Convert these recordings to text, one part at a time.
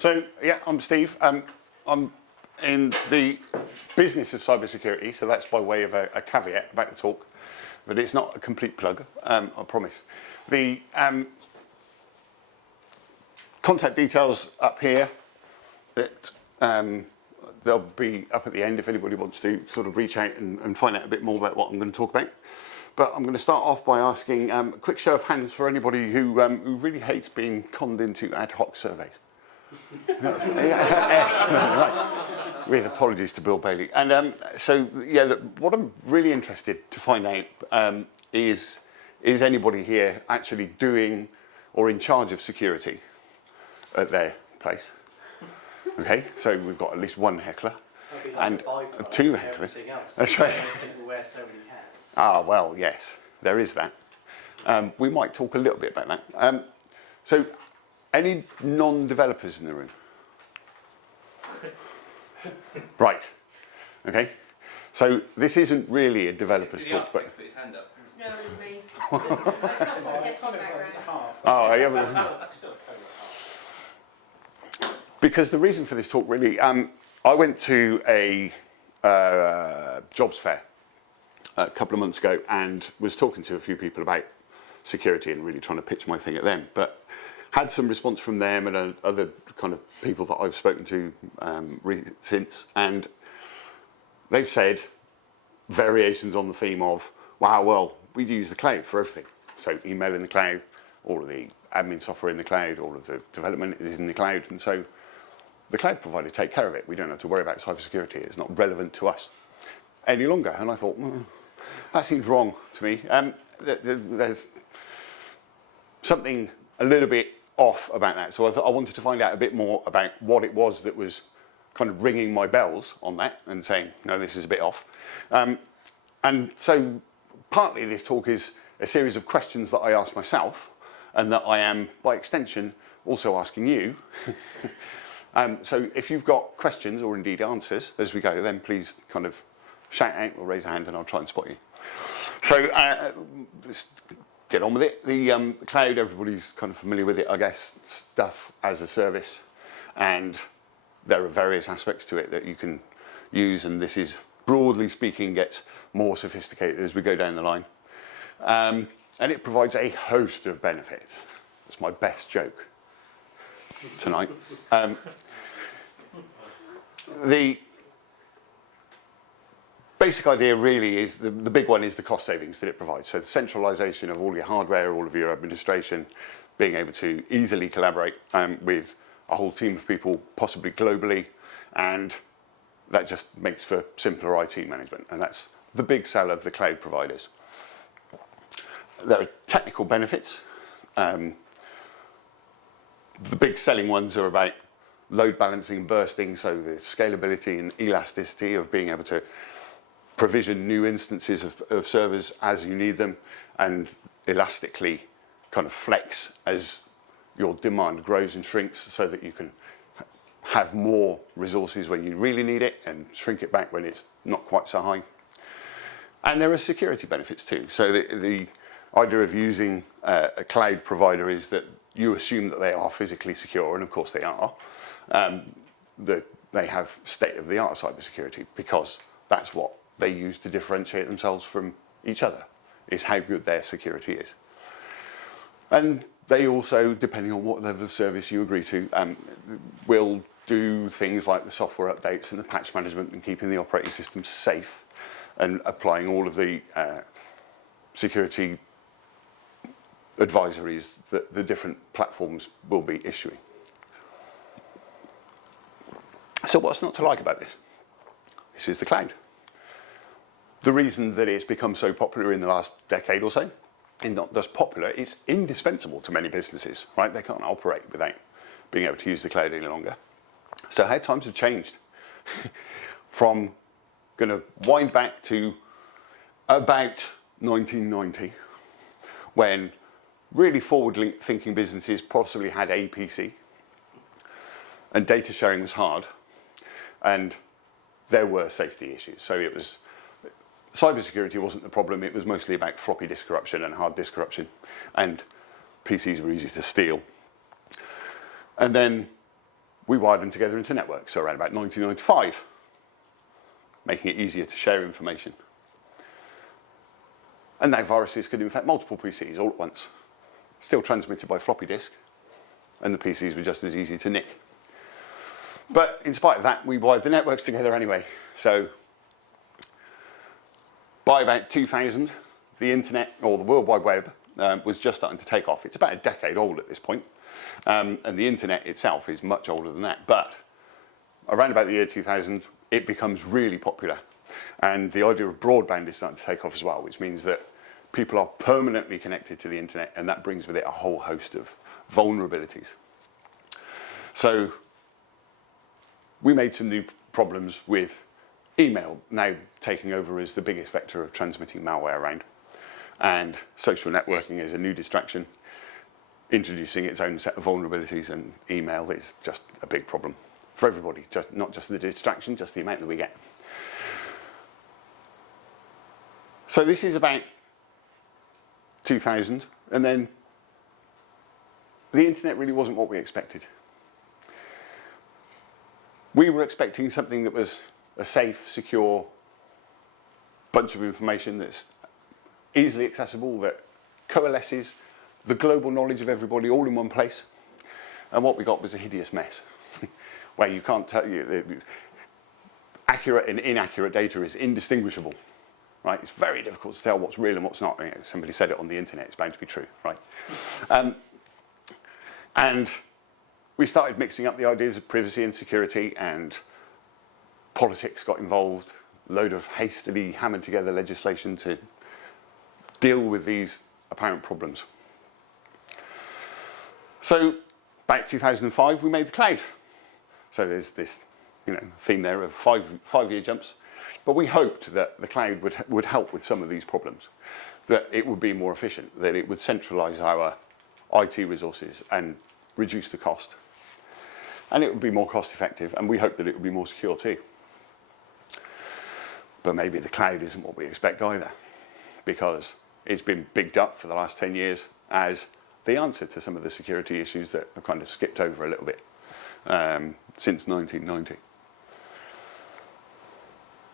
So, yeah, I'm Steve. I'm in the business of cybersecurity, so that's by way of a caveat about the talk, but it's not a complete plug, I promise. The contact details up here that they'll be up at the end if anybody wants to sort of reach out and find out a bit more about what I'm going to talk about. But I'm going to start off by asking a quick show of hands for anybody who really hates being conned into ad hoc surveys. Excellent, right. With apologies to Bill Bailey. And so, yeah, what I'm really interested to find out is anybody here actually doing or in charge of security at their place? Okay, so we've got at least one heckler and two hecklers. That's right. People wear so many hats. Ah, well, yes, there is that. We might talk a little bit about that. So, any non-developers in the room? Right. Okay. So this isn't really a developer's talk, but put his hand up. No, it was me. I software testing background. oh, yeah. Because the reason for this talk really, I went to a jobs fair a couple of months ago and was talking to a few people about security and really trying to pitch my thing at them, but had some response from them and other kind of people that I've spoken to since, and they've said variations on the theme of, wow, well, we use the cloud for everything. So email in the cloud, all of the admin software in the cloud, all of the development is in the cloud, and so the cloud provider take care of it. We don't have to worry about cybersecurity. It's not relevant to us any longer. And I thought, that seems wrong to me. There's something a little bit off about that. So I wanted to find out a bit more about what it was that was kind of ringing my bells on that and saying, no, this is a bit off. And so partly this talk is a series of questions that I ask myself and that I am, by extension, also asking you. So if you've got questions or indeed answers as we go, then please kind of shout out or raise a hand and I'll try and spot you. So let's get on with it. The cloud, everybody's kind of familiar with it, I guess, stuff as a service. And there are various aspects to it that you can use, and this is, broadly speaking, gets more sophisticated as we go down the line. And it provides a host of benefits. That's my best joke tonight. The basic idea really is, the big one is the cost savings that it provides. So the centralization of all your hardware, all of your administration, being able to easily collaborate with a whole team of people, possibly globally, and that just makes for simpler IT management. And that's the big sell of the cloud providers. There are technical benefits. The big selling ones are about load balancing and bursting, so the scalability and elasticity of being able to provision new instances of servers as you need them and elastically kind of flex as your demand grows and shrinks so that you can have more resources when you really need it and shrink it back when it's not quite so high. And there are security benefits too. So the idea of using a cloud provider is that you assume that they are physically secure, and of course they are, that they have state-of-the-art cybersecurity because that's what they use to differentiate themselves from each other, is how good their security is. And they also, depending on what level of service you agree to, will do things like the software updates and the patch management and keeping the operating system safe and applying all of the security advisories that the different platforms will be issuing. So what's not to like about this? This is the cloud. The reason that it's become so popular in the last decade or so, and not just popular, it's indispensable to many businesses, right? They can't operate without being able to use the cloud any longer. So how times have changed from, going to wind back to about 1990, when really forward-thinking businesses possibly had a PC, and data sharing was hard, and there were safety issues. So it was, cybersecurity wasn't the problem, it was mostly about floppy disk corruption and hard disk corruption, and PCs were easy to steal. And then we wired them together into networks, so around about 1995, making it easier to share information. And now viruses could infect multiple PCs all at once, still transmitted by floppy disk, and the PCs were just as easy to nick. But in spite of that, we wired the networks together anyway. So by about 2000, the internet, or the World Wide Web, was just starting to take off. It's about a decade old at this point, and the internet itself is much older than that. But around about the year 2000, it becomes really popular. And the idea of broadband is starting to take off as well, which means that people are permanently connected to the internet, and that brings with it a whole host of vulnerabilities. So we made some new problems with email now taking over as the biggest vector of transmitting malware around, and social networking is a new distraction, introducing its own set of vulnerabilities, and email is just a big problem for everybody, not just the distraction, just the amount that we get. So this is about 2000, and then the internet really wasn't what we expected. We were expecting something that was a safe, secure bunch of information that's easily accessible, that coalesces the global knowledge of everybody all in one place. And what we got was a hideous mess, where you can't tell accurate and inaccurate data is indistinguishable. Right? It's very difficult to tell what's real and what's not. You know, somebody said it on the internet, it's bound to be true, right? And we started mixing up the ideas of privacy and security, and politics got involved, a load of hastily hammered together legislation to deal with these apparent problems. So, about 2005, we made the cloud. So there's this, theme there of five-year jumps. But we hoped that the cloud would help with some of these problems, that it would be more efficient, that it would centralize our IT resources and reduce the cost. And it would be more cost effective, and we hope that it would be more secure too. But maybe the cloud isn't what we expect either, because it's been bigged up for the last 10 years as the answer to some of the security issues that have kind of skipped over a little bit since 1990.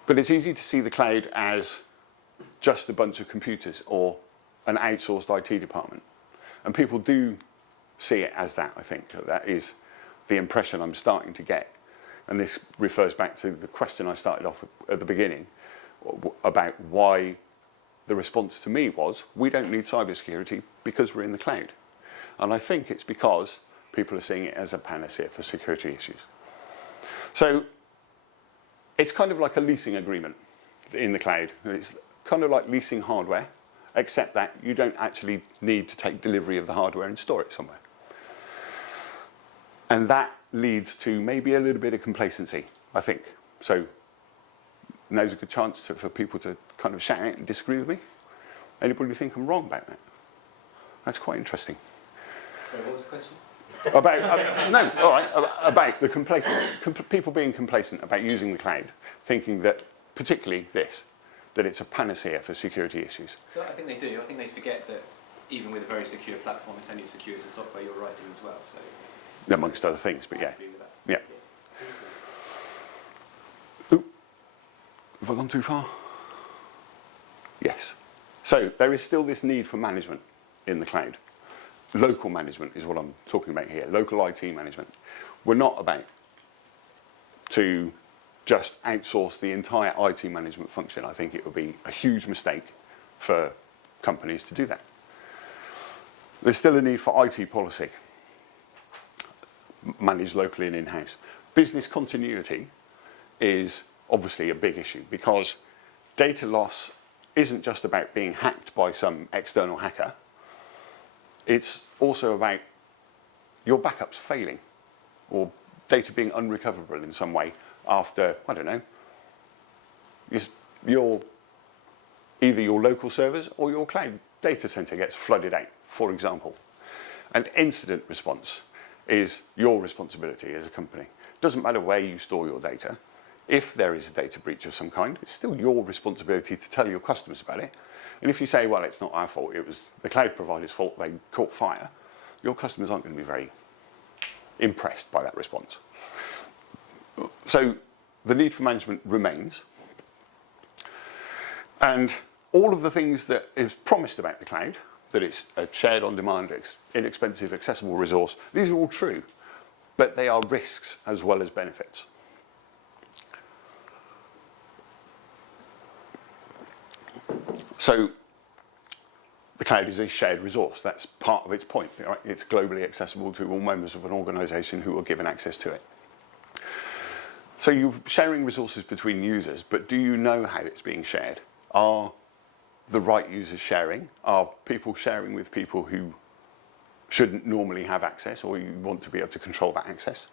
But it's easy to see the cloud as just a bunch of computers or an outsourced IT department. And people do see it as that, I think. That is the impression I'm starting to get. And this refers back to the question I started off at the beginning about why the response to me was, we don't need cybersecurity because we're in the cloud. And I think it's because people are seeing it as a panacea for security issues. So it's kind of like a leasing agreement in the cloud. It's kind of like leasing hardware, except that you don't actually need to take delivery of the hardware and store it somewhere. And that leads to maybe a little bit of complacency, I think. So now's a good chance for people to kind of shout out and disagree with me. Anybody think I'm wrong about that? That's quite interesting. So what was the question? About the people being complacent about using the cloud, thinking that, particularly this, that it's a panacea for security issues. So I think they do. I think they forget that even with a very secure platform, it's only as secure as the software you're writing as well. So amongst other things, but yeah. Yeah. Ooh, have I gone too far? Yes. So there is still this need for management in the cloud. Local management is what I'm talking about here, local IT management. We're not about to just outsource the entire IT management function. I think it would be a huge mistake for companies to do that. There's still a need for IT policy, managed locally and in-house. Business continuity is obviously a big issue because data loss isn't just about being hacked by some external hacker. It's also about your backups failing or data being unrecoverable in some way after, I don't know, either your local servers or your cloud data center gets flooded out, for example. And incident response is your responsibility as a company. Doesn't matter where you store your data. If there is a data breach of some kind, it's still your responsibility to tell your customers about it. And if you say, well, it's not our fault, it was the cloud provider's fault, they caught fire, your customers aren't going to be very impressed by that response. So the need for management remains. And all of the things that is promised about the cloud, that it's a shared on-demand, inexpensive, accessible resource, these are all true, but they are risks as well as benefits. So the cloud is a shared resource. That's part of its point. Right? It's globally accessible to all members of an organization who are given access to it. So you're sharing resources between users, but do you know how it's being shared? Are the right users sharing? Are people sharing with people who shouldn't normally have access, or you want to be able to control that access?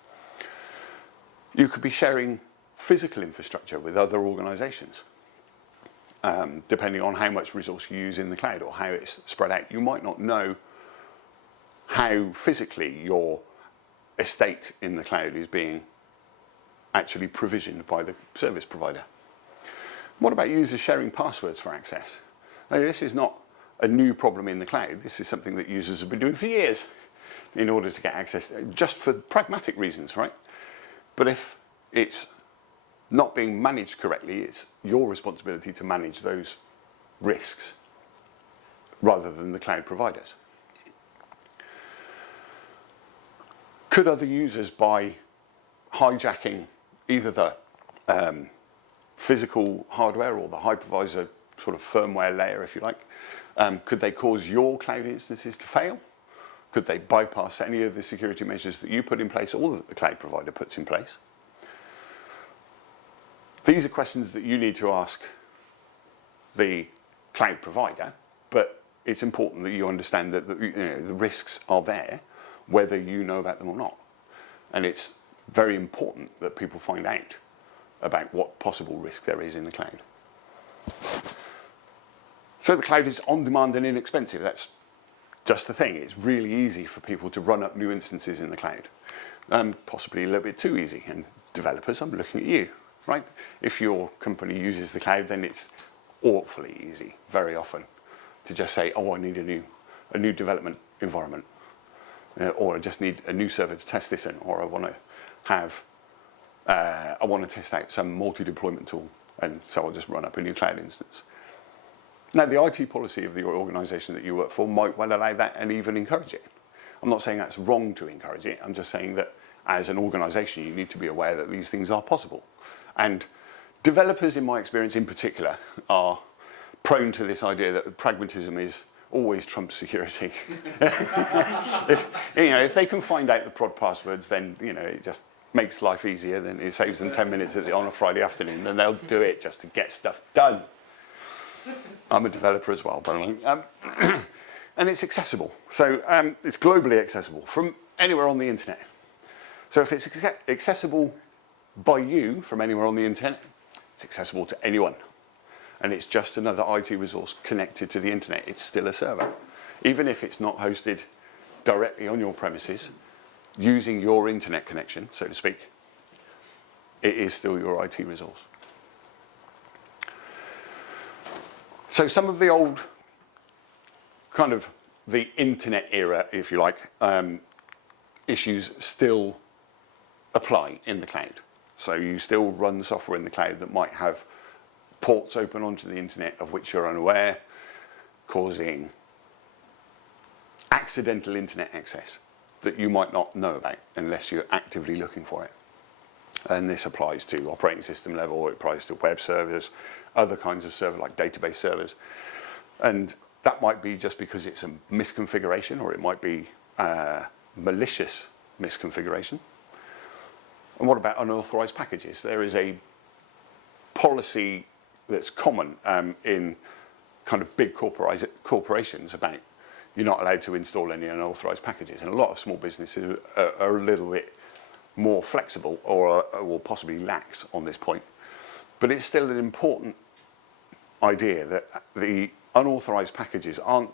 You could be sharing physical infrastructure with other organizations. Depending on how much resource you use in the cloud or how it's spread out. You might not know how physically your estate in the cloud is being actually provisioned by the service provider. What about users sharing passwords for access? Now, this is not a new problem in the cloud. This is something that users have been doing for years in order to get access, just for pragmatic reasons, right? But if it's not being managed correctly, it's your responsibility to manage those risks rather than the cloud providers. Could other users, by hijacking either the physical hardware or the hypervisor sort of firmware layer, if you like, could they cause your cloud instances to fail? Could they bypass any of the security measures that you put in place or that the cloud provider puts in place? These are questions that you need to ask the cloud provider, but it's important that you understand that the risks are there, whether you know about them or not. And it's very important that people find out about what possible risk there is in the cloud. So the cloud is on-demand and inexpensive. That's just the thing. It's really easy for people to run up new instances in the cloud. Possibly a little bit too easy. And developers, I'm looking at you. Right? If your company uses the cloud, then it's awfully easy, very often, to just say, oh, I need a new development environment, or I just need a new server to test this in, or I want to test out some multi-deployment tool, and so I'll just run up a new cloud instance. Now, the IT policy of the organization that you work for might well allow that and even encourage it. I'm not saying that's wrong to encourage it. I'm just saying that as an organization, you need to be aware that these things are possible. And developers, in my experience in particular, are prone to this idea that pragmatism is always trumps security. If they can find out the prod passwords, then it just makes life easier. Then it saves them 10 minutes on a Friday afternoon, then they'll do it just to get stuff done. I'm a developer as well, by the way. And it's accessible. So it's globally accessible from anywhere on the internet. So if it's accessible by you from anywhere on the internet, it's accessible to anyone. And it's just another IT resource connected to the internet. It's still a server. Even if it's not hosted directly on your premises, using your internet connection, so to speak, it is still your IT resource. So some of the old, kind of the internet era, if you like, issues still apply in the cloud. So you still run software in the cloud that might have ports open onto the internet of which you're unaware, causing accidental internet access that you might not know about unless you're actively looking for it. And this applies to operating system level, it applies to web servers, other kinds of server like database servers. And that might be just because it's a misconfiguration, or it might be malicious misconfiguration. And what about unauthorized packages? There is a policy that's common in kind of big corporations about you're not allowed to install any unauthorized packages. And a lot of small businesses are a little bit more flexible or possibly lax on this point. But it's still an important idea that the unauthorized packages aren't,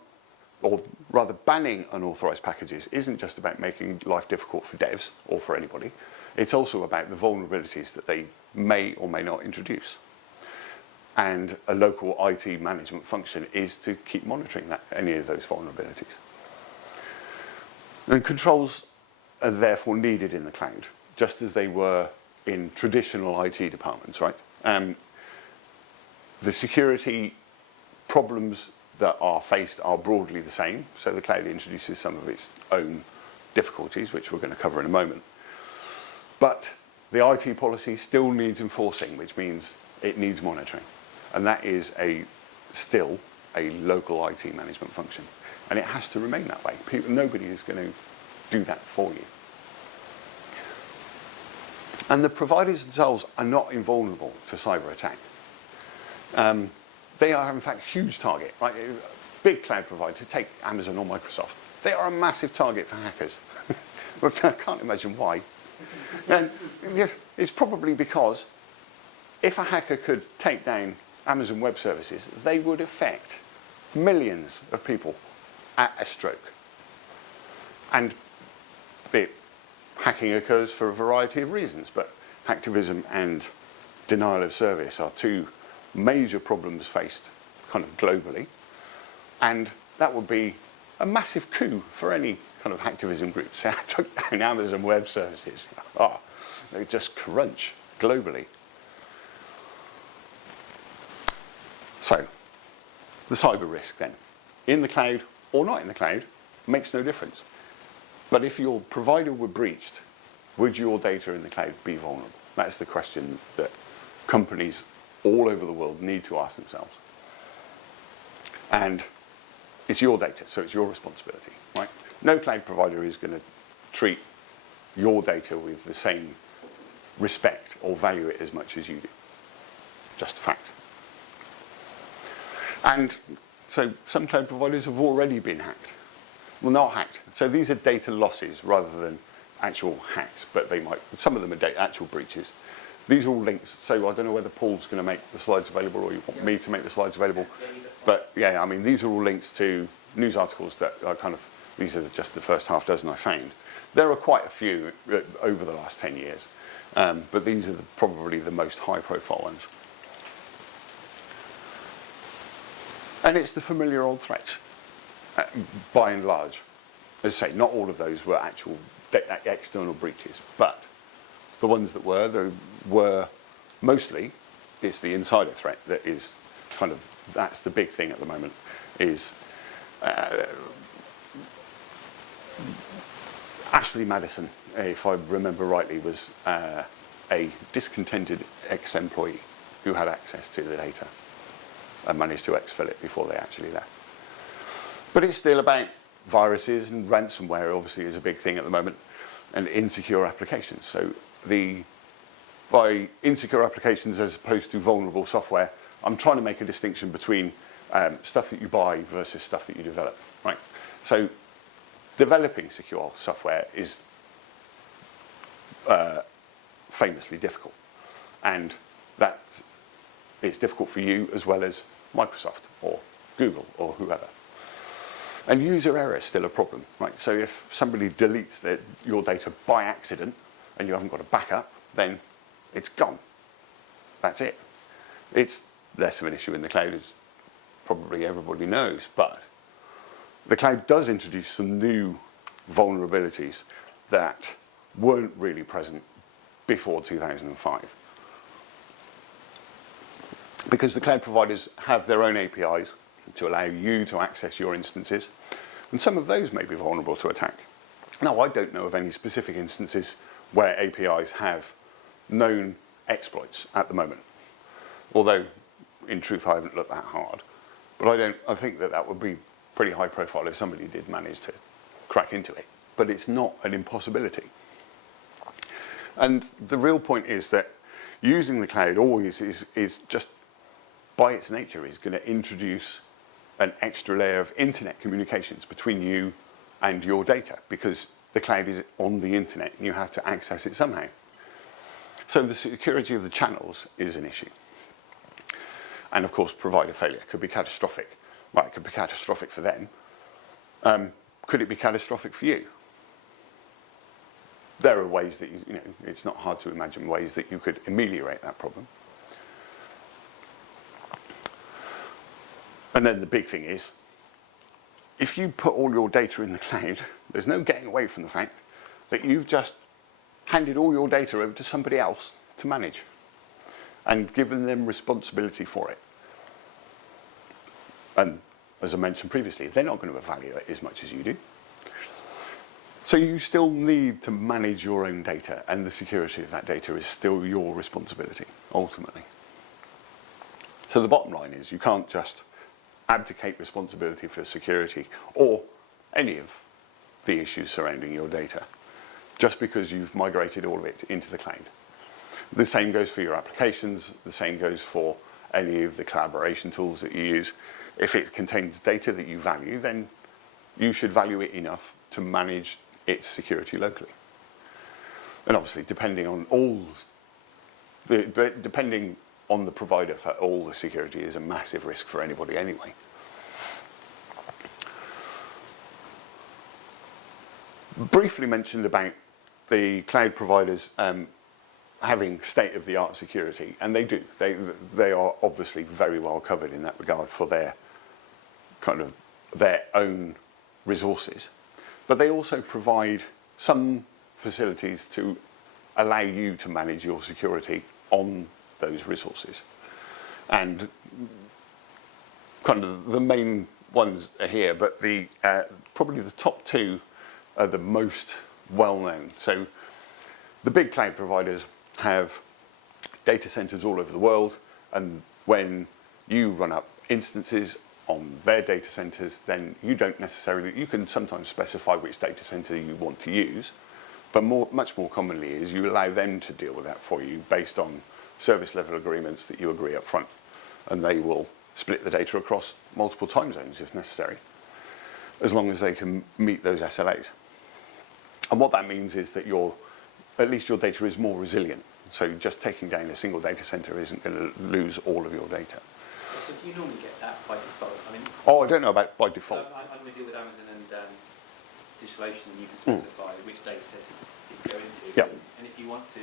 or rather banning unauthorized packages isn't just about making life difficult for devs or for anybody. It's also about the vulnerabilities that they may or may not introduce. And a local IT management function is to keep monitoring any of those vulnerabilities. And controls are therefore needed in the cloud, just as they were in traditional IT departments, right? The security problems that are faced are broadly the same, so the cloud introduces some of its own difficulties, which we're going to cover in a moment. But the IT policy still needs enforcing, which means it needs monitoring. And that is still a local IT management function. And it has to remain that way. Nobody is going to do that for you. And the providers themselves are not invulnerable to cyber attack. They are, in fact, a huge target. Right? Big cloud provider, take Amazon or Microsoft. They are a massive target for hackers. I can't imagine why. And it's probably because if a hacker could take down Amazon Web Services, they would affect millions of people at a stroke. And hacking occurs for a variety of reasons, but hacktivism and denial of service are two major problems faced kind of globally. And that would be a massive coup for any kind of hacktivism group. So I took down Amazon Web Services. They just crunch globally. So, the cyber risk then, in the cloud or not in the cloud, makes no difference. But if your provider were breached, would your data in the cloud be vulnerable? That's the question that companies all over the world need to ask themselves. And it's your data, so it's your responsibility, right? No cloud provider is going to treat your data with the same respect or value it as much as you do. Just a fact. And so some cloud providers have already been hacked. Well, not hacked. So these are data losses rather than actual hacks, but some of them are actual breaches. These are all links. So I don't know whether Paul's going to make the slides available or you want me to make the slides available. But yeah, I mean, these are all links to news articles that are these are just the first half dozen I found. There are quite a few over the last 10 years, but these are probably the most high profile ones. And it's the familiar old threats, by and large. As I say, not all of those were actual external breaches, but the ones that were mostly, it's the insider threat that is that's the big thing at the moment, is Ashley Madison, if I remember rightly, was a discontented ex-employee who had access to the data and managed to exfil it before they actually left. But it's still about viruses, and ransomware obviously is a big thing at the moment, and insecure applications. So by insecure applications as opposed to vulnerable software, I'm trying to make a distinction between stuff that you buy versus stuff that you develop, right? So developing secure software is famously difficult, and it's difficult for you as well as Microsoft or Google or whoever. And user error is still a problem, right? So if somebody deletes your data by accident and you haven't got a backup, then it's gone. That's it. It's less of an issue in the cloud, as probably everybody knows, but the cloud does introduce some new vulnerabilities that weren't really present before 2005. Because the cloud providers have their own APIs to allow you to access your instances, and some of those may be vulnerable to attack. Now, I don't know of any specific instances where APIs have known exploits at the moment, although in truth I haven't looked that hard. But I think that would be pretty high profile if somebody did manage to crack into it. But it's not an impossibility. And the real point is that using the cloud always is just, by its nature, is going to introduce an extra layer of internet communications between you and your data, because the cloud is on the internet and you have to access it somehow. So the security of the channels is an issue. And of course, provider failure could be catastrophic. Well, it could be catastrophic for them. Could it be catastrophic for you? There are ways that it's not hard to imagine ways that you could ameliorate that problem. And then the big thing is, if you put all your data in the cloud, there's no getting away from the fact that you've just handed all your data over to somebody else to manage and given them responsibility for it. And as I mentioned previously, they're not going to value it as much as you do. So you still need to manage your own data, and the security of that data is still your responsibility, ultimately. So the bottom line is you can't just abdicate responsibility for security or any of the issues surrounding your data just because you've migrated all of it into the cloud. The same goes for your applications, the same goes for any of the collaboration tools that you use. If it contains data that you value, then you should value it enough to manage its security locally. And obviously, depending on the provider for all the security is a massive risk for anybody anyway. Briefly mentioned about the cloud providers having state-of-the-art security, and they do. They are obviously very well covered in that regard for their own resources. But they also provide some facilities to allow you to manage your security on those resources. And kind of the main ones are here, but probably the top two are the most well-known. So the big cloud providers have data centers all over the world, and when you run up instances on their data centers, then you can sometimes specify which data center you want to use, but much more commonly is you allow them to deal with that for you based on service level agreements that you agree up front, and they will split the data across multiple time zones if necessary, as long as they can meet those SLAs. And what that means is that at least your data is more resilient. So just taking down a single data center isn't going to lose all of your data. So do you normally get that by default? I don't know about by default. I'm going to deal with Amazon and DigitalOcean, and you can specify which data centers you can go into. Yep. And if you want to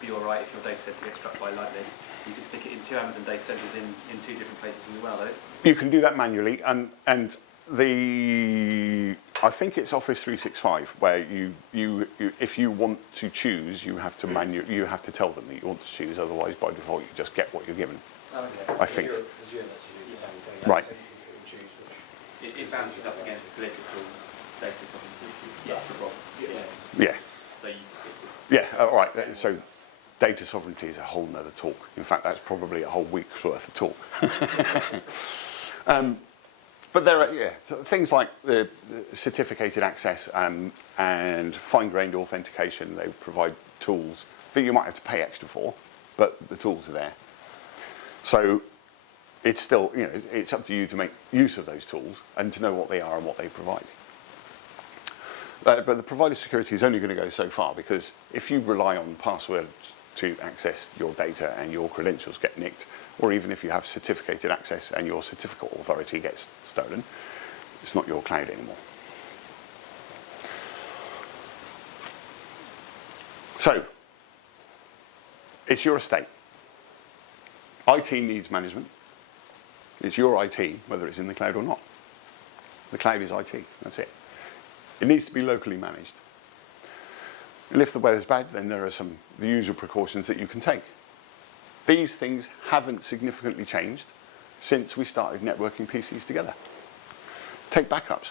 be all right if your data center gets struck by lightning, you can stick it in two Amazon data centers in two different places in the world, right? You can do that manually, and I think it's Office 365 where you if you want to choose, you have to tell them that you want to choose. Otherwise, by default, you just get what you're given. Oh, yeah. I think. Azure lets you do the same thing. Right. So you can choose which. It bounces up against political data sovereignty. That's the problem. Yeah. So all right. So data sovereignty is a whole nother talk. In fact, that's probably a whole week's worth of talk. But there are things like the certificated access and fine-grained authentication. They provide tools that you might have to pay extra for, but the tools are there. So it's still, it's up to you to make use of those tools and to know what they are and what they provide. But the provider security is only going to go so far, because if you rely on passwords to access your data and your credentials get nicked, or even if you have certificated access and your certificate authority gets stolen, it's not your cloud anymore. So, it's your estate. IT needs management. It's your IT, whether it's in the cloud or not. The cloud is IT, that's it. It needs to be locally managed. And if the weather's bad, then there are the usual precautions that you can take. These things haven't significantly changed since we started networking PCs together. Take backups.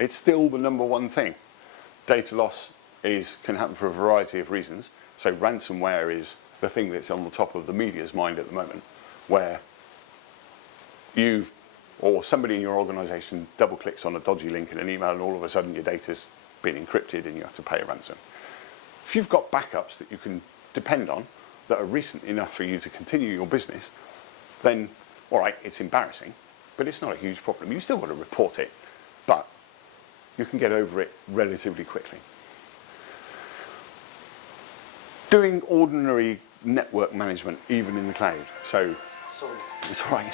It's still the number one thing. Data loss can happen for a variety of reasons. So ransomware is the thing that's on the top of the media's mind at the moment, where you or somebody in your organization double clicks on a dodgy link in an email and all of a sudden your data's been encrypted and you have to pay a ransom. If you've got backups that you can depend on, that are recent enough for you to continue your business, then, all right, it's embarrassing, but it's not a huge problem. You've still got to report it, but you can get over it relatively quickly. Doing ordinary network management, even in the cloud. So, Sorry. it's all right.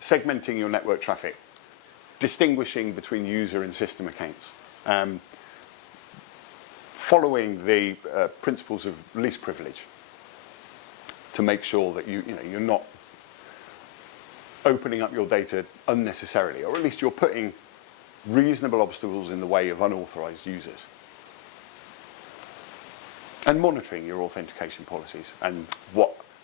Segmenting your network traffic, distinguishing between user and system accounts, following the principles of least privilege to make sure that you're not opening up your data unnecessarily, or at least you're putting reasonable obstacles in the way of unauthorized users. And monitoring your authentication policies and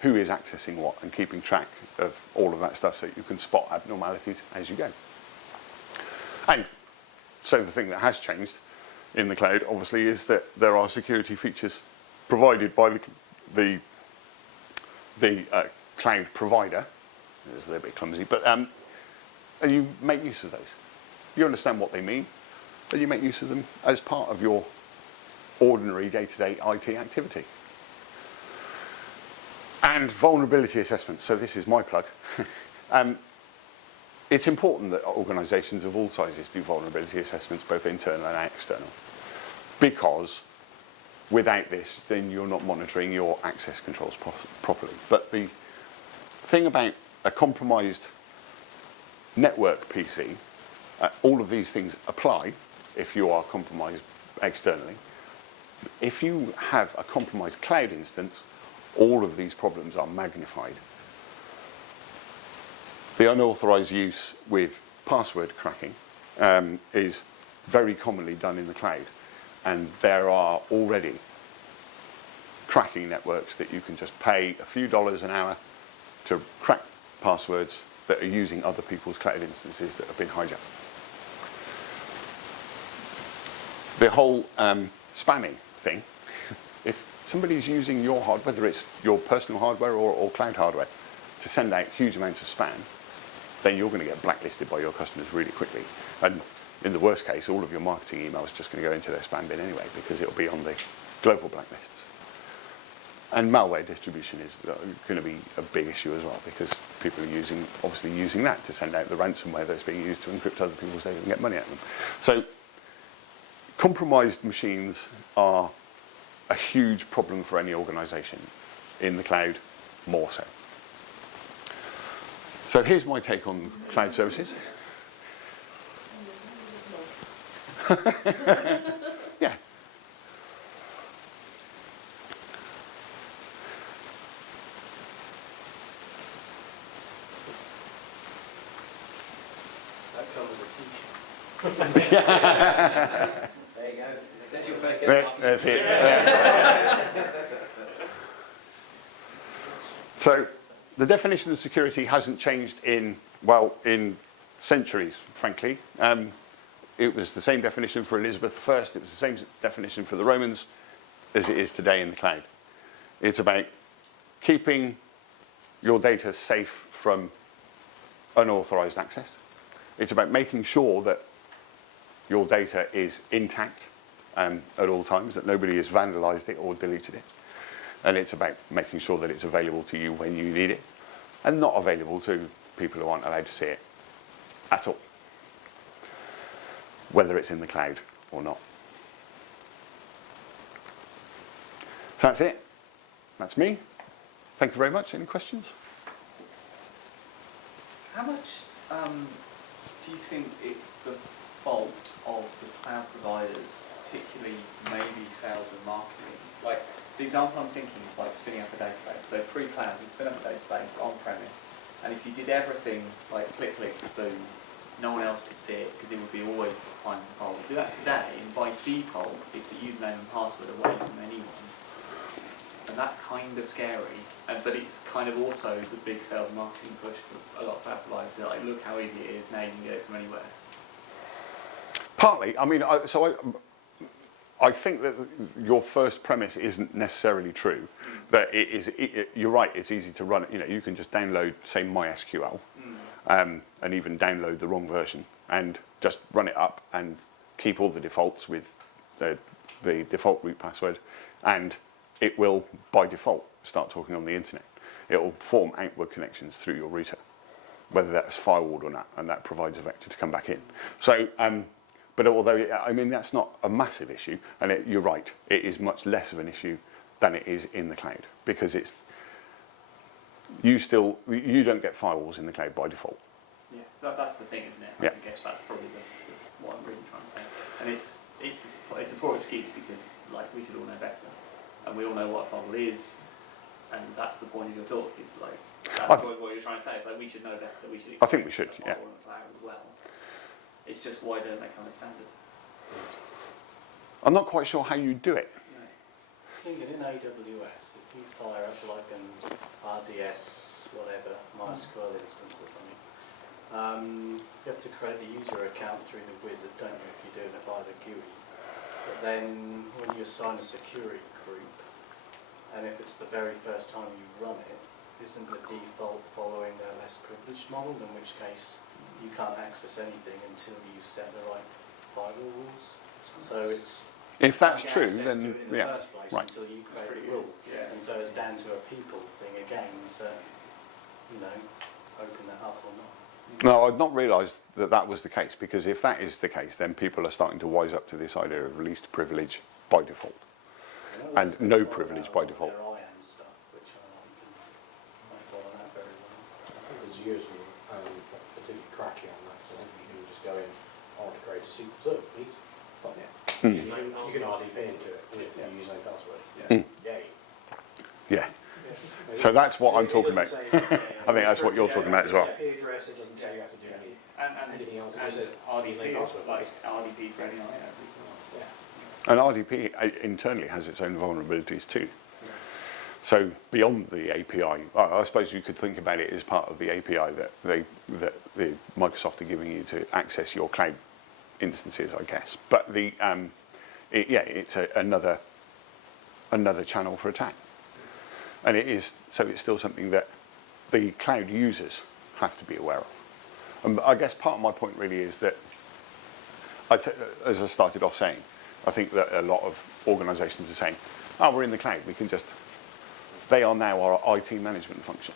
who is accessing what, and keeping track of all of that stuff so you can spot abnormalities as you go. And so the thing that has changed in the cloud, obviously, is that there are security features provided by the cloud provider. It's a little bit clumsy, but and you make use of those. You understand what they mean, and you make use of them as part of your ordinary day-to-day IT activity. And vulnerability assessments. So this is my plug. It's important that organisations of all sizes do vulnerability assessments, both internal and external, because without this, then you're not monitoring your access controls properly. But the thing about a compromised network PC, all of these things apply if you are compromised externally. If you have a compromised cloud instance, all of these problems are magnified. The unauthorized use with password cracking is very commonly done in the cloud, and there are already cracking networks that you can just pay a few dollars an hour to crack passwords that are using other people's cloud instances that have been hijacked. The whole spamming thing, if somebody's using your hardware, whether it's your personal hardware or cloud hardware, to send out huge amounts of spam, then you're going to get blacklisted by your customers really quickly. And in the worst case, all of your marketing email is just going to go into their spam bin anyway, because it'll be on the global blacklists. And malware distribution is going to be a big issue as well, because people are obviously using that to send out the ransomware that's being used to encrypt other people's data and get money out of them. So compromised machines are a huge problem for any organisation. In the cloud, more so. So here's my take on cloud services. Yeah. So that comes as a t-shirt. There you go. That's your first That's it. Yeah. So the definition of security hasn't changed in centuries, frankly. It was the same definition for Elizabeth I, it was the same definition for the Romans as it is today in the cloud. It's about keeping your data safe from unauthorized access. It's about making sure that your data is intact at all times, that nobody has vandalized it or deleted it. And it's about making sure that it's available to you when you need it, and not available to people who aren't allowed to see it at all, whether it's in the cloud or not. So that's it. That's me. Thank you very much. Any questions? How much do you think it's the fault of the cloud providers, particularly maybe sales and marketing? Like, the example I'm thinking is like spinning up a database. So pre-cloud, you spin up a database on-premise, and if you did everything like click, click, boom, no one else could see it because it would be always behind the firewall. Do that today, and by default, it's a username and password away from anyone. And that's kind of scary, but it's kind of also the big sales and marketing push for a lot of cloud providers. They're like, look how easy it is, now you can get it from anywhere. Partly. I mean, I think that your first premise isn't necessarily true. That you're right, it's easy to run. You know, you can just download, say, MySQL, and even download the wrong version and just run it up and keep all the defaults with the default root password, and it will, by default, start talking on the internet. It will form outward connections through your router, whether that's firewalled or not, and that provides a vector to come back in. So, but although, I mean, that's not a massive issue, and you're right, it is much less of an issue than it is in the cloud, because you don't get firewalls in the cloud by default. Yeah, that's the thing, isn't it? Yeah. I guess that's probably what I'm really trying to say. And it's a poor excuse because, like, we should all know better, and we all know what a firewall is, and that's the point of your talk. It's like what you're trying to say. It's like we should know better. We should. I think we should. Yeah. On the cloud as well. It's just why don't they come as standard? I'm not quite sure how you do it. I was thinking in AWS, if you fire up like an RDS, whatever, MySQL instance or something, you have to create the user account through the wizard, don't you, if you're doing it by the GUI. But then when you assign a security group, and if it's the very first time you run it, isn't the default following their less privileged model, in which case you can't access anything until you set the right firewall rules? So it's... If that's you true, can't access to then it in the yeah, first place right. until you create Pretty a rule. good, yeah. And so it's down to a people thing again to, you know, open that up or not. No, I'd not realised that that was the case, because if that is the case, then people are starting to wise up to this idea of least privilege by default. And no privilege by default. Their IAM stuff, which I like, and I follow that very well. I think there's users particularly cracky on that, because I think you can just go in, I want to create a SQL server, please. Fuck yeah. Mm. You can RDP into it if you use no password. Mm. Yay. Yeah. So that's what I'm talking about. I think that's what you're talking about as well. IP address, it doesn't tell you how to do anything else. It just says RDP, password, like please. RDP for any IAS as well. Yeah. And RDP internally has its own vulnerabilities too. So beyond the API, I suppose you could think about it as part of the API that the Microsoft are giving you to access your cloud instances, I guess. But it's another channel for attack, and it's still something that the cloud users have to be aware of. And I guess part of my point really is that, as I started off saying, I think that a lot of organisations are saying, "Oh, we're in the cloud. We can just." They are now our IT management function,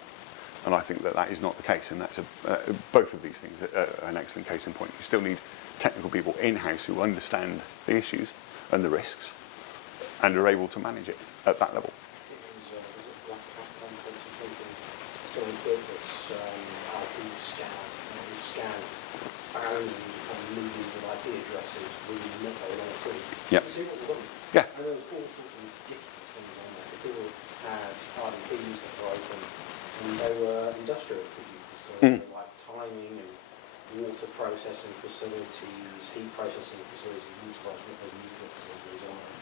and I think that that is not the case. And that's both of these things are an excellent case in point. You still need technical people in-house who understand the issues and the risks, and are able to manage it at that level. Someone built this IP scan, and it would scan thousands and millions of IP addresses within a minute on a screen. Yep. You see what was on it? Yeah. And there was all sorts of ridiculous things on there. People had RDPs that were open, and they were industrial producers. So they were like timing and water processing facilities, heat processing facilities, utilised with those nuclear facilities on there.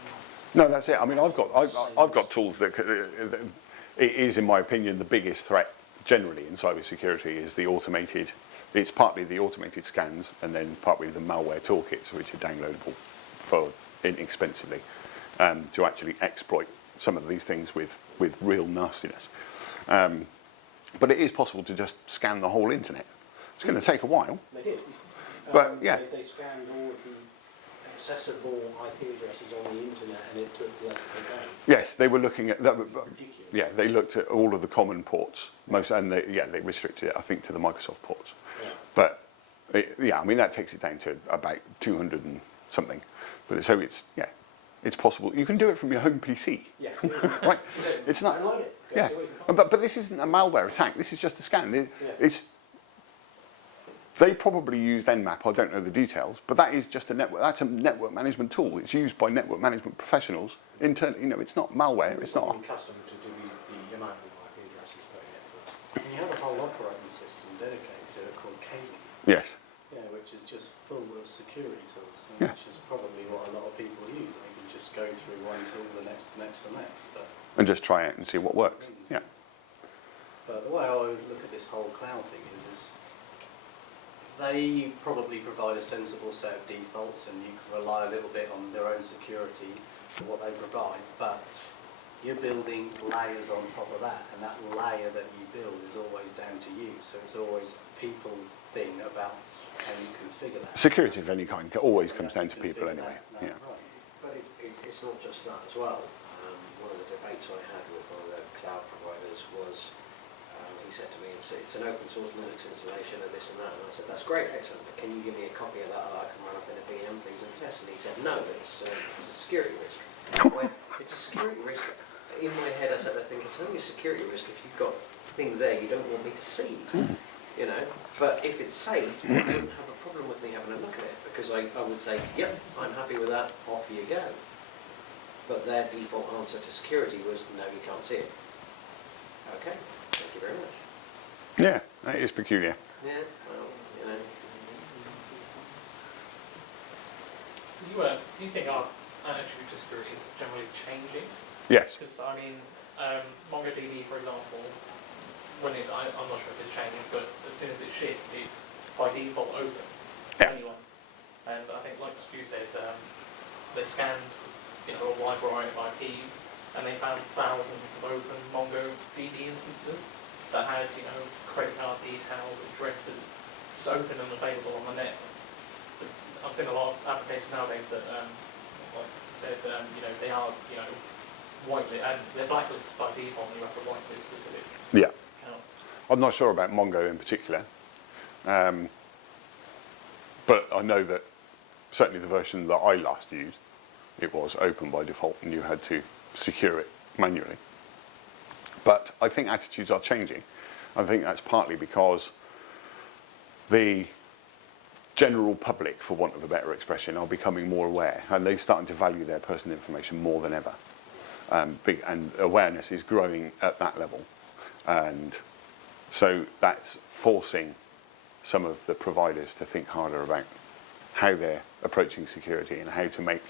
No, that's it. I mean, I've got tools that it is, in my opinion, the biggest threat generally in cybersecurity is the automated. It's partly the automated scans, and then partly the malware toolkits, which are downloadable for inexpensively, to actually exploit some of these things with real nastiness. But it is possible to just scan the whole internet. It's going to take a while. They did. But, yeah. They scanned all of the accessible IP addresses on the internet, and it took less than a day. Yes, they were looking at that. Ridiculous. Yeah, they looked at all of the common ports, and they restricted it, I think, to the Microsoft ports. Yeah. But I mean that takes it down to about 200 and something. But so it's possible. You can do it from your home PC. Yeah. Right? It's not. I like it. Go Yeah, see what you can find. but this isn't a malware attack. This is just a scan. They probably used Nmap. I don't know the details, but that is just a network. That's a network management tool. It's used by network management professionals internally. It's not malware. It's not. Custom to do the amount of IP addresses per network. And you have a whole operating system dedicated to it called Kali, Yes. which is just full of security tools, Yeah. which is probably what a lot of people use. They can just go through one tool, the next, but And just try it and see what works. Yeah. But the way I would look at this whole cloud thing is they probably provide a sensible set of defaults, and you can rely a little bit on their own security for what they provide, but you're building layers on top of that, and that layer that you build is always down to you, so it's always a people thing about how you configure that. Security of any kind always comes down to people anyway. Yeah. Right. But it's not just that as well. One of the debates I had with one of the cloud providers was, he said to me, it's an open source Linux installation of this and that, and I said, that's great, excellent, but can you give me a copy of that I can run up in a VM please and test? And he said, no, it's a security risk. Well, it's a security risk. In my head I said, I think it's only a security risk if you've got things there you don't want me to see. But if it's safe, you wouldn't have a problem with me having a look at it, because I would say, yep, I'm happy with that, off you go. But their default answer to security was, no, you can't see it. Okay, thank you very much. Yeah, that is peculiar. Yeah, well, you think our attitude to security is generally changing? Yes. Because I mean, MongoDB, for example, I'm not sure if it's changed, but as soon as it's shipped, it's by default open to Yeah. anyone. And I think, like Stu said, they scanned, a wide variety of IPs, and they found thousands of open MongoDB instances that had, credit card details, addresses, just open and available on the net. But I've seen a lot of applications nowadays that, like I said, they are, whitelist, and they're blacklisted by default, and you have to whitelist specific Yeah. accounts. I'm not sure about Mongo in particular, but I know that certainly the version that I last used, it was open by default, and you had to secure it manually. But I think attitudes are changing. I think that's partly because the general public, for want of a better expression, are becoming more aware, and they're starting to value their personal information more than ever. And awareness is growing at that level. And so that's forcing some of the providers to think harder about how they're approaching security and how to make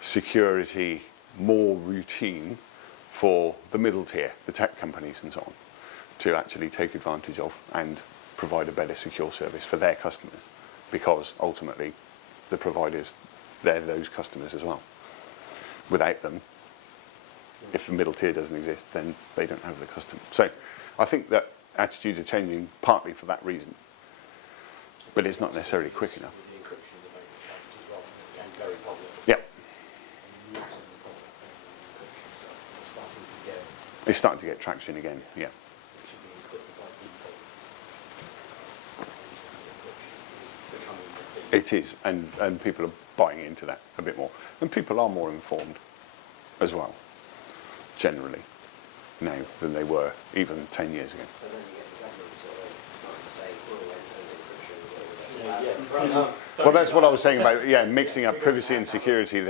security more routine for the middle tier, the tech companies and so on, to actually take advantage of and provide a better secure service for their customers, because ultimately the providers, they're those customers as well. Without them, if the middle tier doesn't exist, then they don't have the customer. So I think that attitudes are changing partly for that reason, but it's not necessarily quick enough. The encryption debate is happened as well, and it became very public. Yeah. Massively public encryption stuff. It's starting to get. It's starting to get traction again, yeah. It should be encrypted by default. Encryption is becoming the thing. It is, and people are buying into that a bit more. And people are more informed as well, generally, now than they were even 10 years ago. And then you get the government sort of starting to say, well, end-to-end encryption, Well, that's what I was saying about, mixing up privacy and security.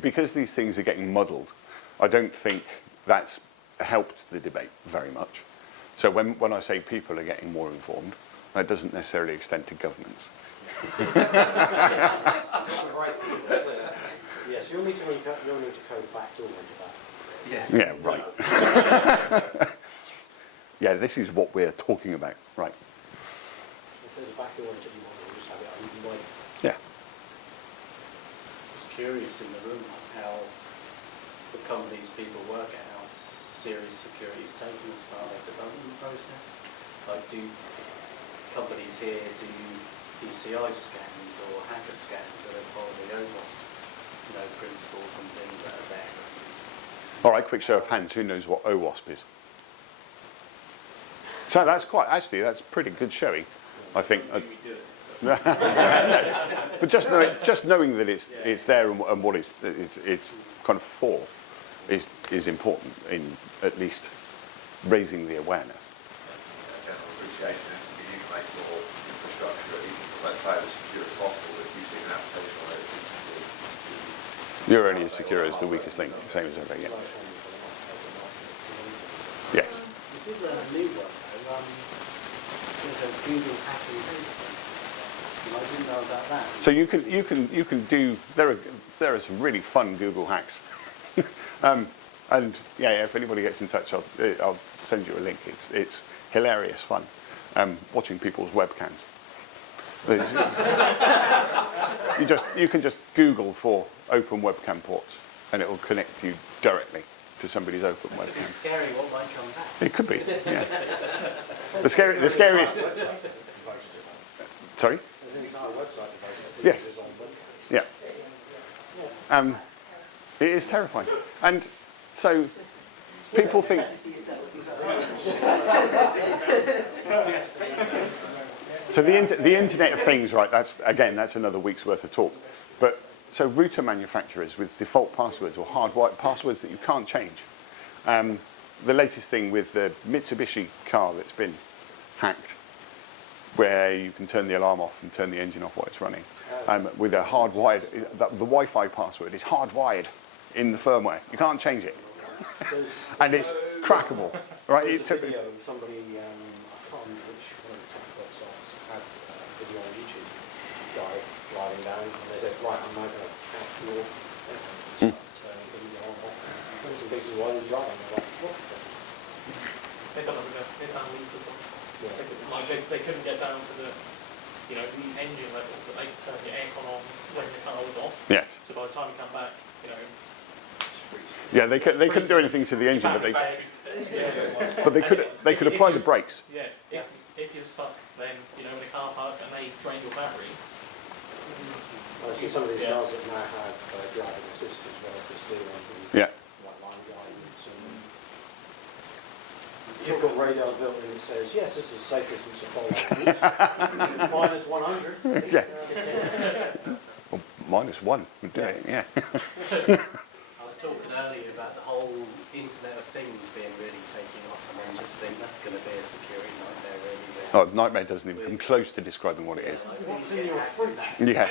Because these things are getting muddled, I don't think that's helped the debate very much. So when I say people are getting more informed, that doesn't necessarily extend to governments. Yes, you'll need to code a backdoor into that. Yeah, right. Yeah, this is what we're talking about, right. If there's a backdoor into you want to just have it open wide. Yeah. I was curious in the room how the companies people work at, how serious security is taken as part of their development process. Like, do companies here do PCI scans or hacker scans that are part of the OWASP, principles and things that are there? All right, quick show of hands. Who knows what OWASP is? So that's pretty good showing, I think. But just knowing that it's there and what it's kind of for is important in at least raising the awareness. General appreciation is you need to make your infrastructure as cloud as secure as possible. If you see an application on it, You're only as secure as the weakest link, same as everything. Yeah. Yes. You did learn a new one though. There's a Google hacking database. I didn't know about that. So you can do. There are some really fun Google hacks, and if anybody gets in touch, I'll send you a link. It's hilarious fun. Watching people's webcams. You can just Google for open webcam ports, and it will connect you directly to somebody's open It's webcam. scary what might come back. It could be. Yeah. The scariest. Sorry. There's an entire website devoted to Yes. this on webcam. Yeah. It is terrifying, and so people think. So the Internet of Things, right? That's another week's worth of talk. But so router manufacturers with default passwords or hardwired passwords that you can't change. The latest thing with the Mitsubishi car that's been hacked, where you can turn the alarm off and turn the engine off while it's running, with a hardwired. The Wi-Fi password is hardwired in the firmware. You can't change it, and it's crackable, right? There's a video of somebody, I can't remember which one of the tech websites had a video on YouTube, guy driving down and they said, right, I'm now going to hack your aircon and start turning things on and off. Bits and pieces while he was driving. They're like, what? They've got like a Nissan Leaf as well. Yeah. They couldn't get down to the, the engine level, but they could turn your aircon on when the car was off. Yes. So by the time you come back, Yeah, they couldn't do anything to the engine, but they could apply the brakes. Yeah, if you're stuck then, in a car park and they drain your battery. I see some of these cars that now have driving assist as well for steering and Yeah. like line guidance. And you've got radars built in that says, yes, this is safe distance to follow. Minus 100. Yeah. Well, -1 would do it, yeah. I was talking earlier about the whole Internet of Things being really taking off, and I just think that's going to be a security nightmare, really. Oh, nightmare doesn't even come close to describing what it is. What's in your fridge? Yeah.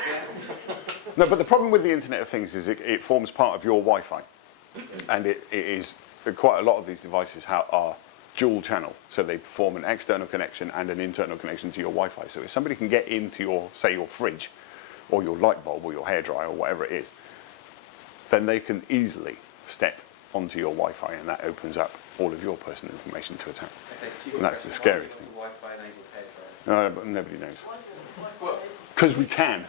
No, but the problem with the Internet of Things is it forms part of your Wi-Fi. And it is, quite a lot of these devices are dual channel. So they form an external connection and an internal connection to your Wi-Fi. So if somebody can get into your, say, your fridge, or your light bulb, or your hairdryer, or whatever it is, then they can easily step onto your Wi-Fi, and that opens up all of your personal information to attack. And that's the scariest thing. Wi-Fi enabled hairdryer. But nobody knows. Because we can.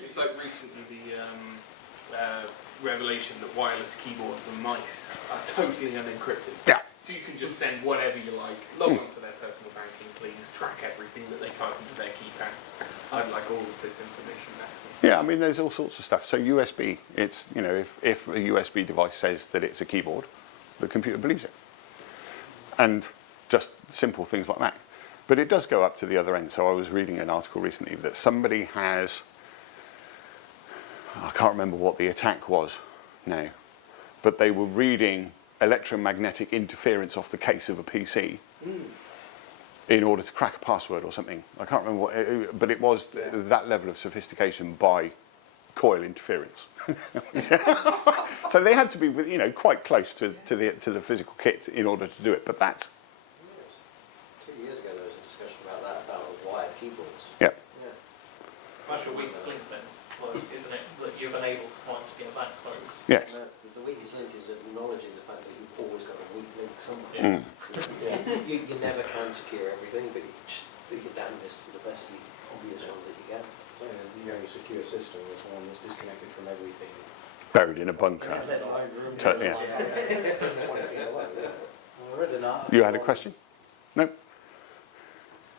It's like recently the revelation that wireless keyboards and mice are totally unencrypted. Yeah. So you can just send whatever you like, log onto their personal banking, please, track everything that they type into their keypads. I'd like all of this information back. Yeah, I mean, there's all sorts of stuff. So USB, it's, if a USB device says that it's a keyboard, the computer believes it. And just simple things like that. But it does go up to the other end. So I was reading an article recently that somebody has, I can't remember what the attack was now, but they were reading electromagnetic interference off the case of a PC in order to crack a password or something. I can't remember what, but it was that level of sophistication by coil interference. So they had to be, quite close to the physical kit in order to do it. But that's 2 years ago there was a discussion about that, about wired keyboards. Yeah. That's your weakest link then, isn't it? That you've enabled someone to get that close. Yes. The weakest link is acknowledging the fact that you've always got a weak link somewhere. You never can secure everything, but you just do your damnedest for the best obvious ones that you get. So the only secure system is one that's disconnected from everything. Buried in a bunker. Yeah. 20 feet away. I read an article. You had a question? No?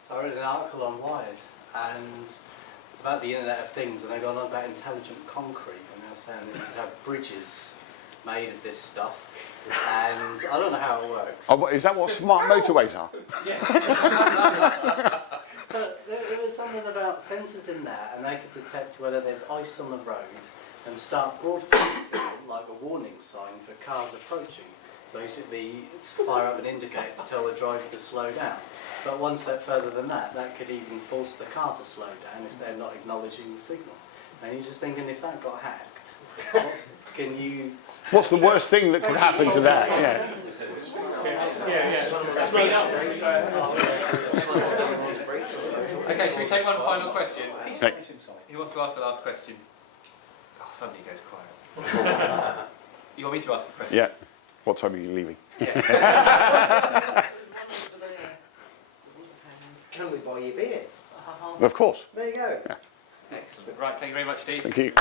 So I read an article on Wired and about the Internet of Things, and they got on about intelligent concrete, and they were saying that you could have bridges made of this stuff. And I don't know how it works. Oh, is that what smart motorways are? Yes. But there was something about sensors in there, and they could detect whether there's ice on the road and start broadcasting like a warning sign for cars approaching. So basically, it's fire up an indicator to tell the driver to slow down. But one step further than that, that could even force the car to slow down if they're not acknowledging the signal. And you're just thinking, if that got hacked, what can you... What's the worst thing that could happen to that? Yeah. Speed up. Okay, should we take one final question? Okay. Who wants to ask the last question? Oh, suddenly it goes quiet. You want me to ask a question? Yeah. What time are you leaving? Yeah. Can we buy you beer? Of course. There you go. Yeah. Excellent. Right, thank you very much, Steve. Thank you.